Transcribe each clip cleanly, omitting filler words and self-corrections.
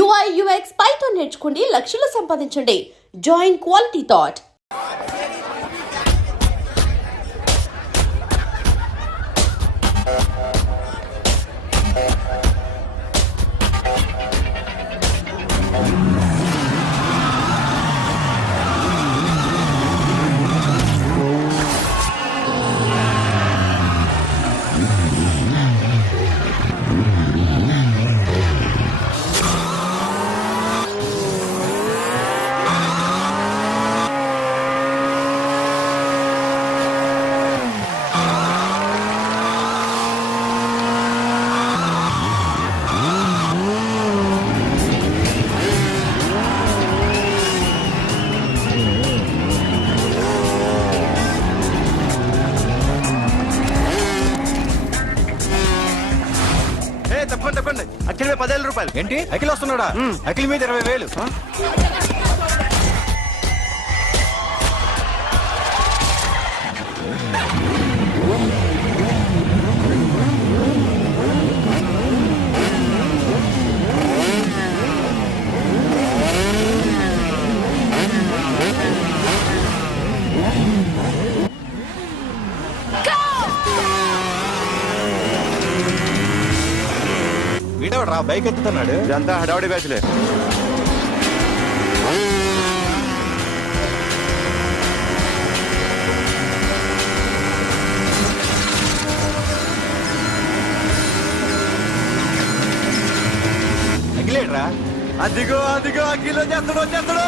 UI UX Python నేర్చుకోండి, లక్షలు సంపాదించండి. Join quality thought. తప్పండి అఖిల్ 10,000 రూపాయలు. ఏంటి అఖిల్ వస్తున్నాడా? అఖిల్ మీద 20,000. వీడెవడ్రా బైక్ ఎత్తుతున్నాడు? ఇదంతా హడావడి బ్యాచ్లే. అఖిలేడ్రా? అదిగో అఖిల్ వచ్చేస్తాడు.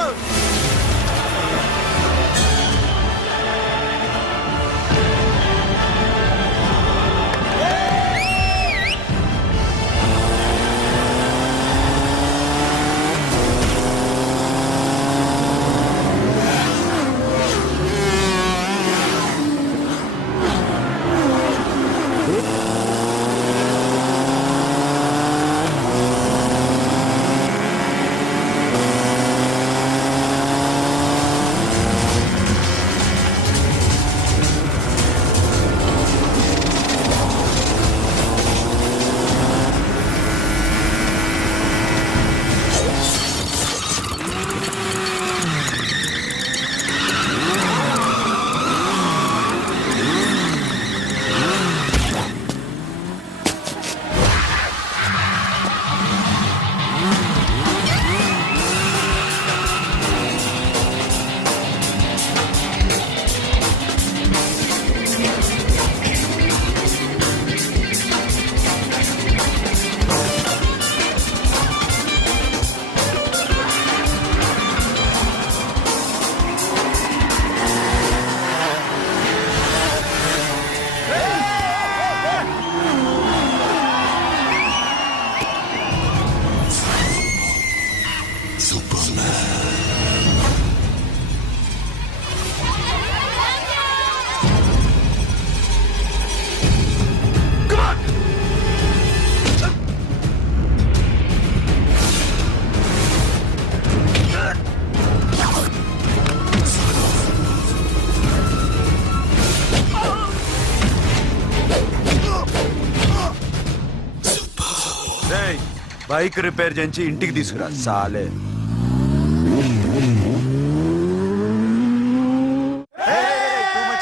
బైక్ రిపేర్ చేయించి ఇంటికి తీసుకురా సాలే.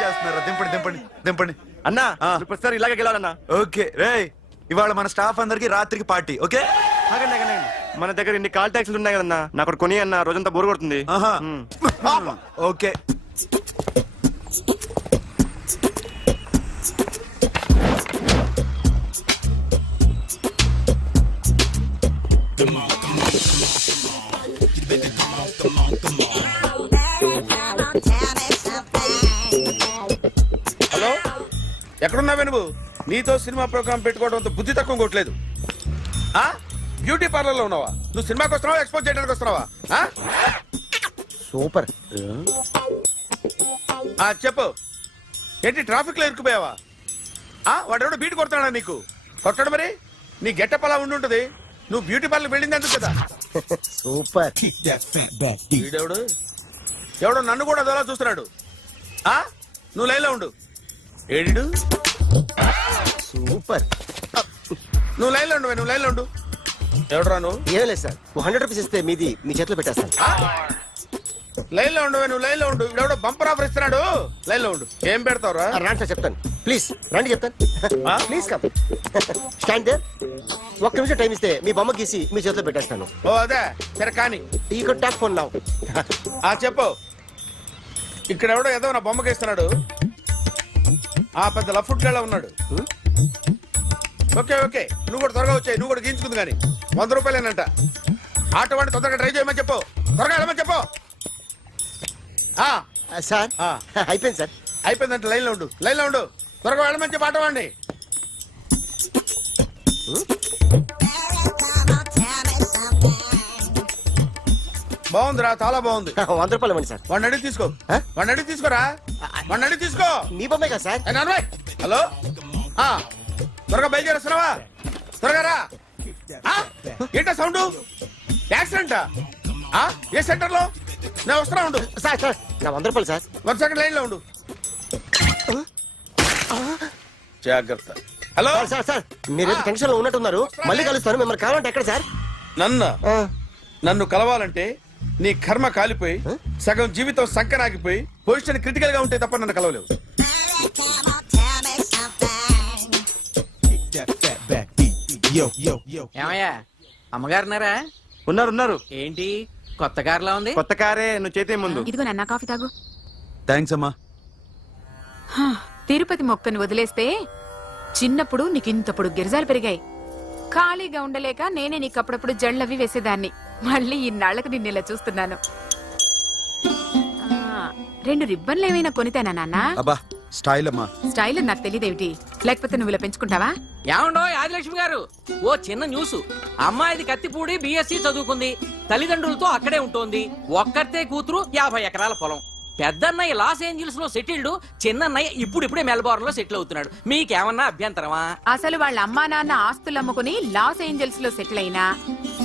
చేస్తున్నారా? దింపండి అన్నా ప్రతిసారి ఇలాగే గెలాలన్నా. ఓకే రే, ఇవాళ మన స్టాఫ్ అందరికి రాత్రికి పార్టీ. ఓకే మన దగ్గర ఇన్ని కాల్ ట్యాక్సీలు ఉన్నాయి కదన్నా, నాకు కొని అన్న రోజంతా బోర్ కొడుతుంది. ఓకే హలో, ఎక్కడున్నావే నువ్వు? నీతో సినిమా ప్రోగ్రామ్ పెట్టుకోవడంతో బుద్ధి తక్కువ కొట్టలేదు. బ్యూటీ పార్లర్ లో ఉన్నావా? నువ్వు సినిమాకి వస్తున్నావా, ఎక్స్పోజ్ చేయడానికి వస్తున్నావా? సూపర్. చెప్పు, ఏంటి ట్రాఫిక్ లో ఇరుక్కుపోయావా? వాడెవడో బీట్ కొడతాడా నీకు? కొట్టాడు మరి. నీ గెట్టప్ అలా ఉండి ఉంటుంది. నువ్వు బ్యూటీ పార్లర్ వెళ్ళింది ఎందుకు కదా? సూపర్. ఎవడో నన్ను కూడా అదోలా చూస్తున్నాడు. నువ్వు లైన్లో ఉండు. ఏడు సూపర్. నువ్వు లైన్లో ఉండు. ఎవడరా నువ్వు? ఏం లేదు సార్ 100 రూపీస్ ఇస్తే మీది మీ చేతిలో పెట్టేస్తాను. లైన్ లో ఉండు, నువ్వు లైన్ లో ఉండు. ఇవిడెవడో బంపర్ ఆఫర్ ఇస్తున్నాడు. లైన్ లో ఉండు. ఏం పెడతావురా? రాండి సార్ చెప్తాను, ప్లీజ్ రండి చెప్తాను. Please come stand there. ఒక్క నిమిషం టైం ఇస్తే మీ బొమ్మ గీసి మీ చేతిలో పెట్టేస్తాను. ఓ అదే సరే కానీ. ఈ కుడ్ టాక్ ఫోన్ నౌ. చెప్పు. ఇక్కడ ఎవడో ఏదో నా బొమ్మకి ఇస్తున్నాడు. పెద్ద లఫుట్ గళ్ళ ఉన్నాడు. ఓకే ఓకే, నువ్వు కూడా త్వరగా వచ్చాయి. నువ్వు కూడా గీంచుకుంది కానీ 100 రూపాయలేనంట. ఆటో వాడిని తొందరగా ట్రై చేయమని చెప్పు. త్వరగా వెళ్ళమని చెప్పు. సార్ అయిపోయింది సార్. అయిపోయిందంటే లైన్ లో ఉండు, లైన్ లో ఉండు. త్వరగా వెళ్ళమని చెప్పు ఆటో వాడిని. బాగుందిరా, చాలా బాగుంది. 100 రూపాయలు ఇవ్వండి సార్. వాడిని అడిగి తీసుకో. వాడిని అడిగి తీసుకోరా. వాడిని అడిగి తీసుకో. మీ బొమ్మే కదా సార్. ఏ నాన్నబాయ్, హలో. త్వరగా బయలుదేరేస్తున్నావా? త్వరగా రా. ఏంటా సౌండ్? యాక్సిడెంటా? ఏ సెంటర్ లో? నేను వస్తున్నా ఉండు. సార్ సార్ నా 100 రూపాయలు సార్. 1 సెకండ్ లైన్ లో ఉండు. జాగ్రత్త. హలో సార్ సార్ సార్ మీరేదో టెన్షన్ లో ఉన్నట్టున్నారు. మళ్ళీ కలుస్తాను. మిమ్మల్ని కావాలంటే ఎక్కడ సార్? నన్ను కలవాలంటే నీ కర్మ కాలిపోయి సగం జీవితం సంకనాగిపోయి పొజిషన్ క్రిటికల్ గా ఉంటే తప్ప నన్ను కలవలేవు. ఏమయ్యా అమ్మగారున్నారా? ఉన్నారు. ఏంటి కొత్త కారులా ఉంది? కొత్త కారే, నువ్వు చేతే ముందు. ఇదిగో నాన్న కాఫీ తాగు. థ్యాంక్స్ అమ్మా. తిరుపతి మొక్కను వదిలేస్తే చిన్నప్పుడు నీకు ఇంతప్పుడు గిరిజాలు పెరిగాయి. ఖాళీగా ఉండలేక నేనే నీకు అప్పుడప్పుడు జళ్ళవి వేసేదాన్ని. మళ్ళీ ఇన్నాళ్లకు నిన్ను ఇలా చూస్తున్నాను. 2 రిబ్బన్లు ఏమైనా కొనితేనా నాన్న? అబ్బా స్టైల్ అమ్మా. స్టైల్ నాకు తెలియదేమిటి? లేకపోతే నువ్వు ఇలా పెంచుకుంటావా? ఏమండో ఆదిలక్ష్మి గారు, ఓ చిన్న న్యూస్. అమ్మాయిది కత్తిపూడి BSc చదువుకుంది. తల్లిదండ్రులతో అక్కడే ఉంటోంది. ఒక్కరితే కూతురు, 50 ఎకరాల పొలం. పెద్దన్నయ్య లాస్ ఏంజల్స్ లో సెటిల్డ్, చిన్నన్నయ్య ఇప్పుడిప్పుడే మెల్బోర్న్ లో సెటిల్ అవుతున్నాడు. మీకేమన్నా అభ్యంతరమా? అసలు వాళ్ళ అమ్మా నాన్న ఆస్తులు అమ్ముకుని లాస్ ఏంజల్స్ లో సెటిల్ అయినా,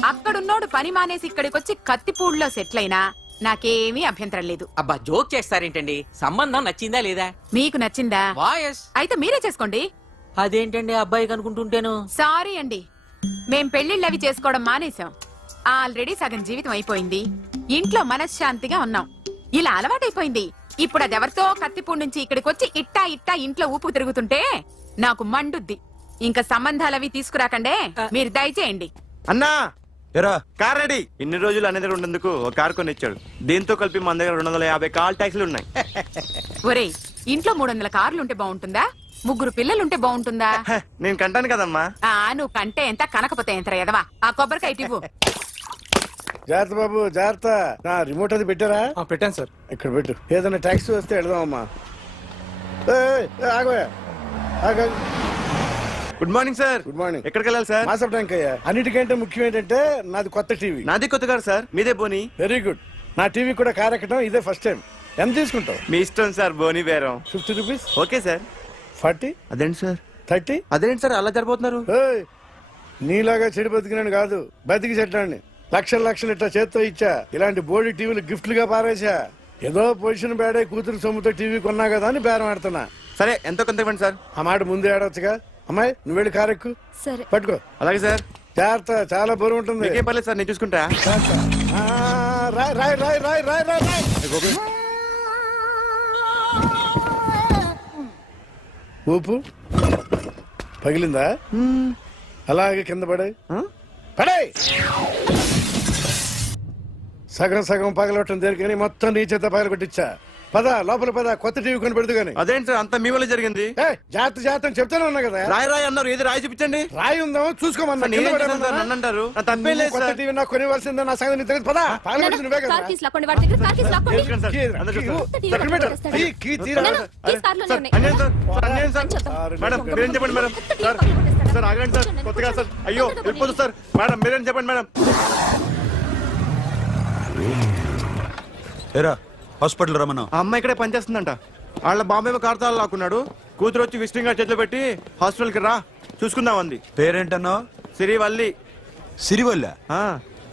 అక్కడున్నోడు పని మానేసి ఇక్కడికొచ్చి కత్తిపూడిలో సెటిల్ అయినా నాకేమీ అభ్యంతరం లేదు. అబ్బా జోక్ చేస్తారేంటండి? సంబంధం నచ్చిందా లేదా? మీకు నచ్చిందా? వాయస్ అయితే మీరే చేసుకోండి. అదేంటండి అబ్బాయికి అనుకుంటుంటేను? సారీ అండి, మేం పెళ్లిళ్ళు అవి చేసుకోవడం మానేశాం. ఆల్రెడీ సగం జీవితం అయిపోయింది. ఇంట్లో మనశ్శాంతిగా ఉన్నాం. ఇలా అలవాటైపోయింది. ఇప్పుడు అదెవరితో కత్తిపూడి నుంచి ఇక్కడికి వచ్చి ఇట్టా ఇంట్లో ఊపుకు తిరుగుతుంటే నాకు మండుద్ది. ఇంకా సంబంధాలవి తీసుకురాకండే, మీరు దయచేయండి. అన్నా ఎరా కార్ రెడీ. ఇన్ని రోజులు అనే దగ్గర ఉండేందుకు ఒక కార్ కొని ఇచ్చాడు. దీంతో కలిపి మన దగ్గర 250 కాల్ ట్యాక్సీలు ఉన్నాయి. ఒరేయ్, ఇంట్లో 300 కార్లుంటే బాగుంటుందా? 3 పిల్లలుంటే బాగుంటుందా? నేను కంటాను కదమ్మా. నువ్వు కంటే ఎంత కనకపోతే ఎంత ఎదవా. ఆ కొబ్బరికాయ ఇవ్వు. జాగ్రత్త బాబు, జాగ్రత్త. నా రిమోట్ అది పెట్టారా? పెట్టాను సార్. ఇక్కడ పెట్టు. ఏదైనా ట్యాక్సీ వస్తే వెళదామమ్మా. ఆగవే. Good morning sir. Good morning. ఎక్కడికి వెళ్ళాలి సార్? మాసప్ ట్యాంక్ అయ్యా. అన్నిటికంటే ముఖ్యం ఏంటంటే నాది కొత్త టీవీ. నాది కొత్త కారు సార్, మీదే బోని. Very good. నా టీవీ కూడా కార్ ఎక్కడం ఇదే ఫస్ట్ టైం. ఎంత తీసుకుంటావు? మీ ఇష్టం సార్, బోని బేరం. 50 రూపీస్. Okay sir. 40. అదేంటి సార్? 30. అదేంటి సార్ అలా జరిపోతున్నారు? నీలాగా చెడు బతికినాను కాదు, బతికి చెట్లాండి. లక్షలు ఇట్లా చేత్తో ఇచ్చా. ఇలాంటి బోర్డు టీవీలు గిఫ్ట్లుగా పారేసా. ఏదో పొజిషన్ బేడే కూతురు సొమ్ముతో టీవీ కొన్నా కదా అని బేరం ఆడుతున్నా. సరే ఎంతో కొంత ఇవ్వండి సార్. ఆ మాట ముందే ఆడవచ్చుగా. అమ్మాయి నువ్వు వెళ్ళి కారు ఎక్కు. సరే. పట్టుకో. అలాగే సార్. జాగ్రత్త, చాలా బరువు ఉంటుంది. మీకేం పర్లేదు సార్, నేను చూసుకుంటా. రాయ్. ఊపు పగిలిందా? అలాగే కింద పడే. సగం పగలవటం దేనికని మొత్తం నీ చేత పగల కొట్టించా. పద లోపల పద, కొత్త టీవీ కొని పెడదు గాని. అదేంటి సార్ అంతా మీ వల్ల జరిగింది? జాగ్రత్త అని చెప్తానే ఉన్నా కదా. రాయి అన్నారు, ఏది రాయి చూపించండి. రాయి ఉందామో చూసుకోమన్నా. నన్ను అంటారు, తప్పేం లేదు కొత్త సార్. టీవీ నాకు కొనివ్వాల్సిందే. నా సంగతి నీకు తెలియదు. పద పగలగొట్టింది నువ్వే కదా. అన్యాయం సార్. మేడం మీరేం చెప్పండి మేడం. సార్ ఆగండి సార్, కొత్తగా సార్. అయ్యో వెళ్ళిపోతుంది సార్. మేడం మీరేం చెప్పండి మేడం. ఎరా హాస్పిటల్ రమ్మన్నా. ఆ అమ్మాయి ఇక్కడే పనిచేస్తుందంట. వాళ్ళ బాంబేమో కార్తాలు లాక్కున్నాడు. కూతురు వచ్చి విజిటింగ్ కార్డ్ చేతిలో పెట్టి హాస్పిటల్కి రా చూసుకుందాం అంది. పేరేంటన్నావు? సిరివల్లి. సిరివల్ల? ఆ,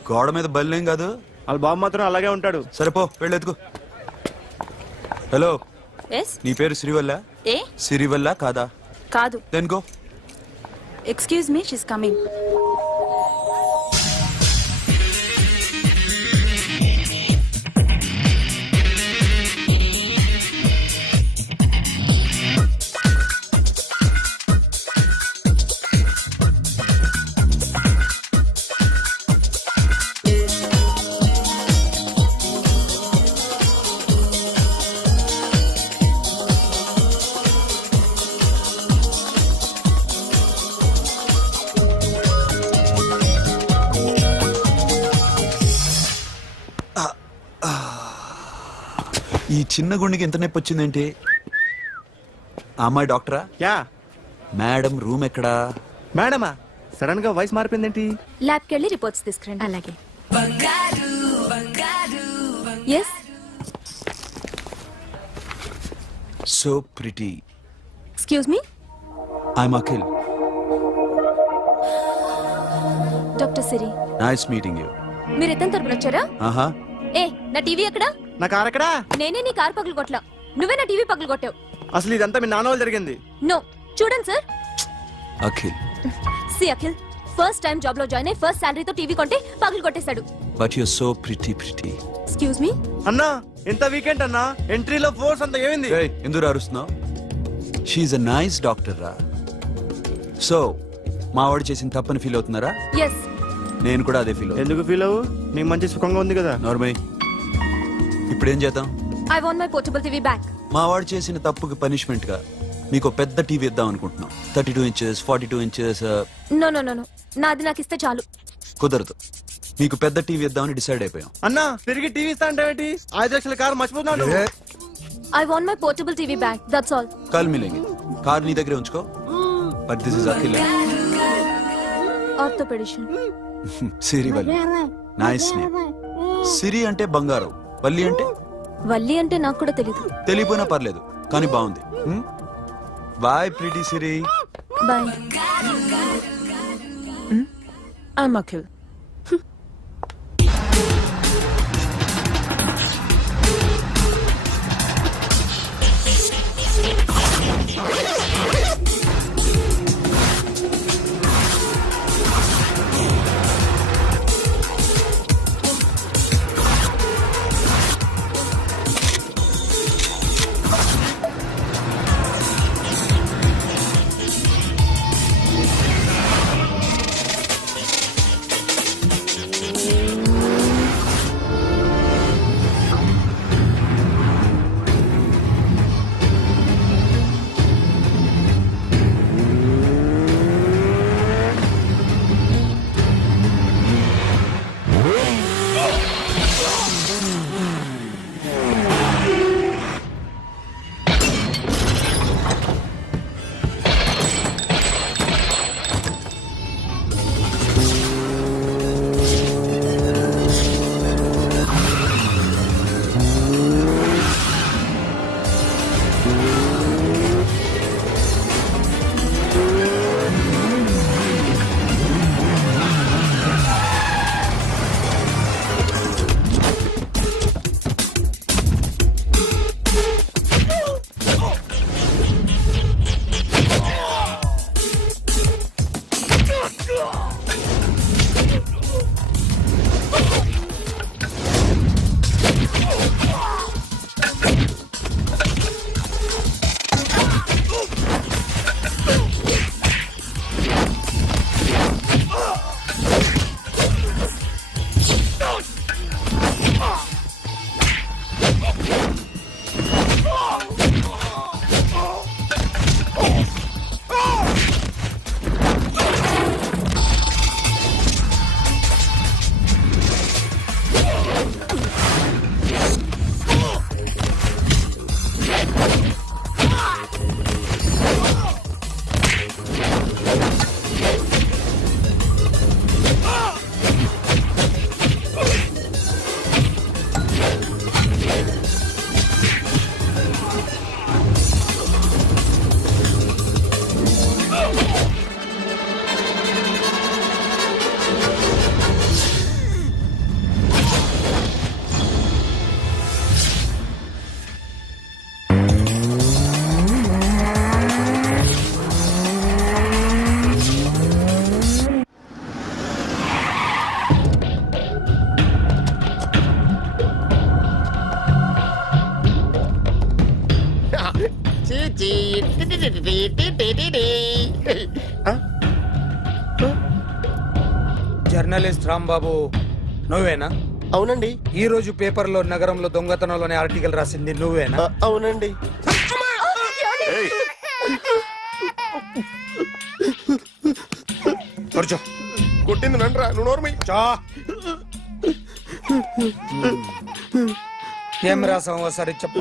గోడ మీద బల్లేం కాదు. వాళ్ళ బాబు మాత్రం అలాగే ఉంటాడు. సరిపో వెళ్ళెత్తుకు. హలో, ఎస్ నీ పేరు సిరివల్ల? ఏ సిరివల్ల కాదా? కాదు. Then go. Excuse me, she's coming. ఈ చిన్న గుండెకి ఎంత నొప్పి వచ్చిందేంటి? ఆ అమ్మాయి డాక్టరా? యా మేడం రూమ్ ఎక్కడా? మేడమా సడన్ గా వాయిస్ మారిపోయిందేంటి? ల్యాబ్కి వెళ్ళి రిపోర్ట్స్ తీసుకురండి. అలాగే. Yes, so pretty. Excuse me, I'm Akhil. Doctor Siri. Nice meeting you. మీరు ఎత్తని తరపున వచ్చారా? ఆహా. ఏ, నా టీవీ ఎక్కడా? నా కార్ ఎక్కడా? నేనే నీ కారు పగలు కొట్టలా, నువ్వే నా టీవీ పగలు కొట్టావు. అసలు ఇదంతా మీ నాన్న వాళ్ళు జరిగింది. నో, చూడండి sir. Akhil. See Akhil, first time job లో జాయిన్ అయ్యి ఫస్ట్ శాలరీతో టీవీ కొంటే పగలు కొట్టేశాడు. But you so pretty. Excuse me. అన్నా ఎంత వీకెండ్ అన్నా, ఎంట్రీలో ఫోర్స్ అంత ఏమైంది? ఎందుకు అరుస్తున్నావు? షీఈ్ అ నైస్ డాక్టర్ రా. సో మా వాడు చేసిన తప్పని ఫీల్ అవుతున్నారా? ఎస్. నేను కూడా అదే ఫీల్ అవుతున్నా. ఎందుకు ఫీల్ అవ్వు, నీకు మంచి సుఖంగా ఉంది కదా. నార్మల్. ఇప్పుడేం చేద్దాం? I want my portable TV back. మా వాడు చేసిన తప్పుకి పనిష్మెంట్ గా మీకు పెద్ద టీవీ ఇద్దాం అనుకుంటున్నాం. 32 inches 42 inches. No no no no, నాది నాకు ఇస్తే చాలు. కుదరదు. మీకు పెద్ద టీవీ ఇద్దామని డిసైడ్ అయిపోయాం. అన్నా తిరిగి టీవీ ఇస్తా అంటే 5 లక్షల కారు మర్చిపోతున్నాడు. I want my portable TV back, that's all. Call మిలేంగి. కార్ నీ దగ్గరే ఉంచుకో. But this is Akhil. Orthopedician. Siri Valli. Nice name. Siri అంటే బంగారం, వల్లి అంటే? వల్లి అంటే నాకు కూడా తెలీదు. తెలియపోయినా పర్లేదు, కానీ బాగుంది. Bye pretty Siri. Bye. I'm Akhil. Journalist Rambabu నువ్వేనా? అవునండి. ఈ రోజు పేపర్లో నగరంలో దొంగతనంలోనే ఆర్టికల్ రాసింది నువ్వేనా? అవునండి. కొట్టింది నండ్రా, నువ్వు నోర్మి. ఏం రాసావు ఒకసారి చెప్పు.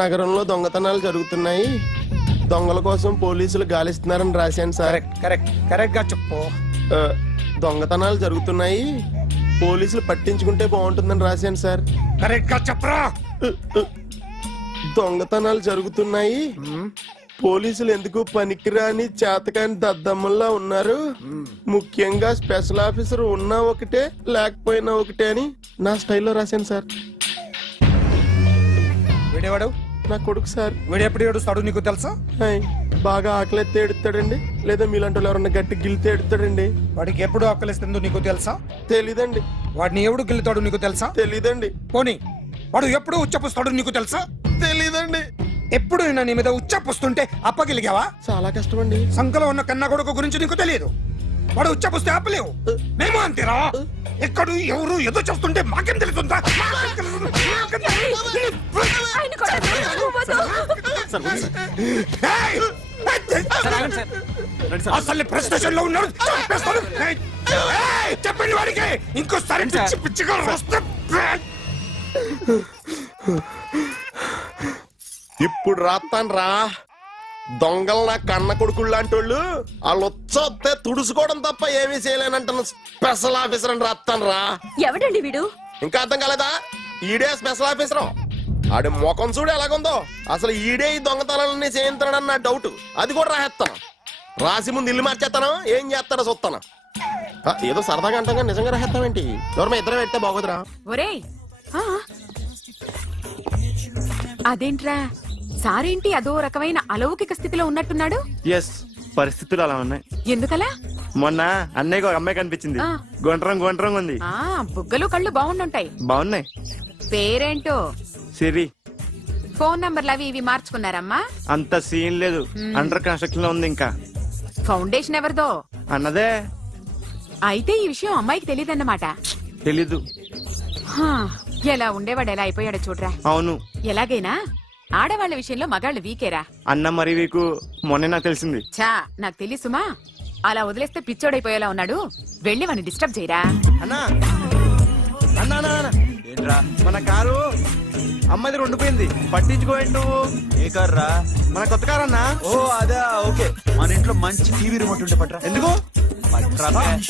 నగరంలో దొంగతనాలు జరుగుతున్నాయి, దొంగల కోసం పోలీసులు గాలిస్తున్నారని రాశాను సార్. కరెక్ట్ గా చెప్పు. దొంగతనాలు జరుగుతున్నాయి, పోలీసులు పట్టించుకుంటే బాగుంటుందని రాశాను సార్. కరెక్ట్ గా చెప్పరా. దొంగతనాలు జరుగుతున్నాయి, పోలీసులు ఎందుకు పనికిరాని చేతకాని దద్దమ్మల్లా ఉన్నారు, ముఖ్యంగా స్పెషల్ ఆఫీసర్ ఉన్నా ఒకటే లేకపోయినా ఒకటే అని నా స్టైల్లో రాశాను సార్. వీడేవాడు? నా కొడుకు సార్. వీడు ఎప్పుడు ఏడుస్తాడు నీకు తెలుసా? హాయ్, బాగా ఆకలిస్తే ఎడుతాడండి, లేదా మీలాంటి వాళ్ళు ఎవరన్నా గట్టి గిల్తే ఎడుతాడండి. వాడికి ఎప్పుడు ఆకలిస్తుందో నీకు తెలుసా? తెలీదండి. వాడిని ఎవడు గిల్లుతాడు నీకు తెలుసా? తెలీదండి. పోనీ వాడు ఎప్పుడు ఉచ్చపుస్తాడు నీకు తెలుసా? తెలీదండి. ఎప్పుడు నేను నీ మీద ఉచ్చపుస్తుంటే అప్పగిలిగావా? చాలా కష్టం అండి. సంకలో ఉన్న కన్న కొడుకు గురించి నీకు తెలియదు. వాడు ఉచ్చపుస్తే ఆపలేవు. మేము అంతేరా. ఎక్కడు ఎవరు ఏదో చేస్తుంటే మాకేం తెలుస్తుందా? ఆయన కొట్టొద్దు, వద్దు. ఏయ్! అసలు ప్రెస్ స్టేషన్ లో ఉన్నాడు. చంపేస్తాను. ఏయ్! చెప్పండి వాడికి ఇంకోసారి పిచ్చి పిచ్చిగా వస్తే ఇప్పుడు రాత్తాను రా. దొంగలు నా కన్న కొడుకులు లాంటి వాళ్ళు వాళ్ళు వచ్చొస్తే తుడుచుకోవడం తప్ప ఏమీ చేయలేనంటున్న స్పెషల్ ఆఫీసర్ అని రాత్తాను రా. ఎవడండి వీడు? ఇంకా అర్థం కాలేదా? ఈడే స్పెషల్ ఆఫీసర్. ఆడి ముఖం చూడు ఎలాగుందో. అసలు ఈడే ఈ దొంగతనాలన్నీ చేయించాడని నా డౌట్. అది కూడా రాసేస్తాను. రాసి ముందు ఇల్లు మార్చేస్తాను, ఏం చేస్తాడో చూస్తాను. ఏదో సరదాగా అంటాం కానీ నిజంగా రాసేస్తామేంటి? ఎవరన్నా ఇద్దరం పెడితే బాగోదురా. ఒరేయ్ ఆ. అదేంట్రా సారేంటి అదో రకమైన అలౌకిక స్థితిలో ఉన్నట్టున్నాడు? ఎస్, పరిస్థితులు అలా ఉన్నాయి. ఎందుకలా? మొన్న అన్నయ్యకి ఒక అమ్మాయి కనిపించింది. ఆ. గుండ్రం ఉంది. ఆ బుగ్గలు కళ్ళు బాగుండుంటాయి. బాగున్నాయి. పేరేంటో? సిరి. ఫోన్ నంబర్లు అవి ఇవి మార్చుకున్నారమ్మా? అంత సీన్ లేదు, అండర్ కన్స్ట్రక్షన్ లో ఉంది. ఇంకా ఫౌండేషన్ ఎవరిదో? అన్నదే. అయితే ఈ విషయం అమ్మాయికి తెలియదన్నమాట. తెలీదు. హా, ఎలా ఉండేవాడు ఎలా అయిపోయాడో చూడరా. అవును. ఎలాగైనా ఆడవాళ్ల విషయంలో మగాళ్ళు వీకేరా. అన్న మరి వీకు మొన్నే నాకు తెలిసింది. చా నాకు తెలుసుమా, అలా వదిలేస్తే పిచ్చోడైపోయేలా ఉన్నాడు. వెళ్ళి వాడిని డిస్టర్బ్ చేయరా. అన్నా అన్నా అన్నా అన్నా. ఏంట్రా? మన కారు అమ్మాయి దగ్గర ఉండిపోయింది, పట్టించుకోండి నువ్వు. ఏ కార్ రా? మన కొత్త కారు అన్నా. ఓ అదా, ఓకే. మన ఇంట్లో మంచి టీవీ రిమోట్ ఉంటే పట్రా. ఎందుకు? పట్రా బే.